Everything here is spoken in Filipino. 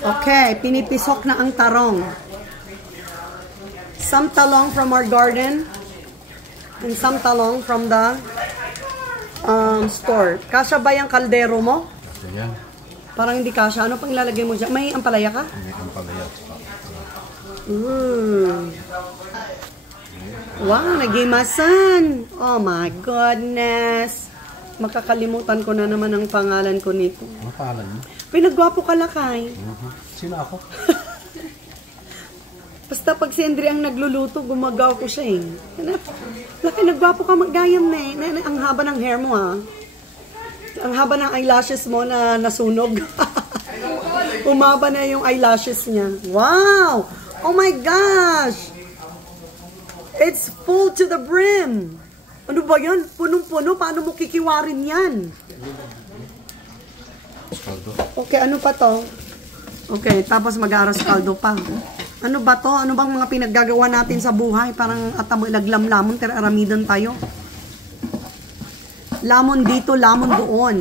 Okay, pinipisok na ang tarong. Some talong from our garden and some talong from the store. Kasya ba yung kaldero mo? Ayan. Parang hindi kasya. Ano pang ilalagay mo dyan? May ampalaya ka? May ampalaya. Wow, nagimasan. Oh my goodness. Makakalimutan ko na naman ang pangalan ko nito. Ano pangalan mo? Pinagwapo ka, Lakay. Sino ako? Basta pag si Andre ang nagluluto, gumagaw ko siya eh. Lakay, nagwapo ka, magayam na eh. Ang haba ng hair mo ha. Ang haba ng eyelashes mo na nasunog. Umaba na yung eyelashes niya. Wow! Oh my gosh! It's full to the brim. Ano ba yan? Punong-puno. Paano mo kikiwarin yan? Okay, ano pa to? Okay, tapos mag-aaras kaldo pa. Ano ba to? Ano bang mga pinaggagawa natin sa buhay? Parang naglamlamon, pero aramidan tayo. Lamon dito, lamon doon.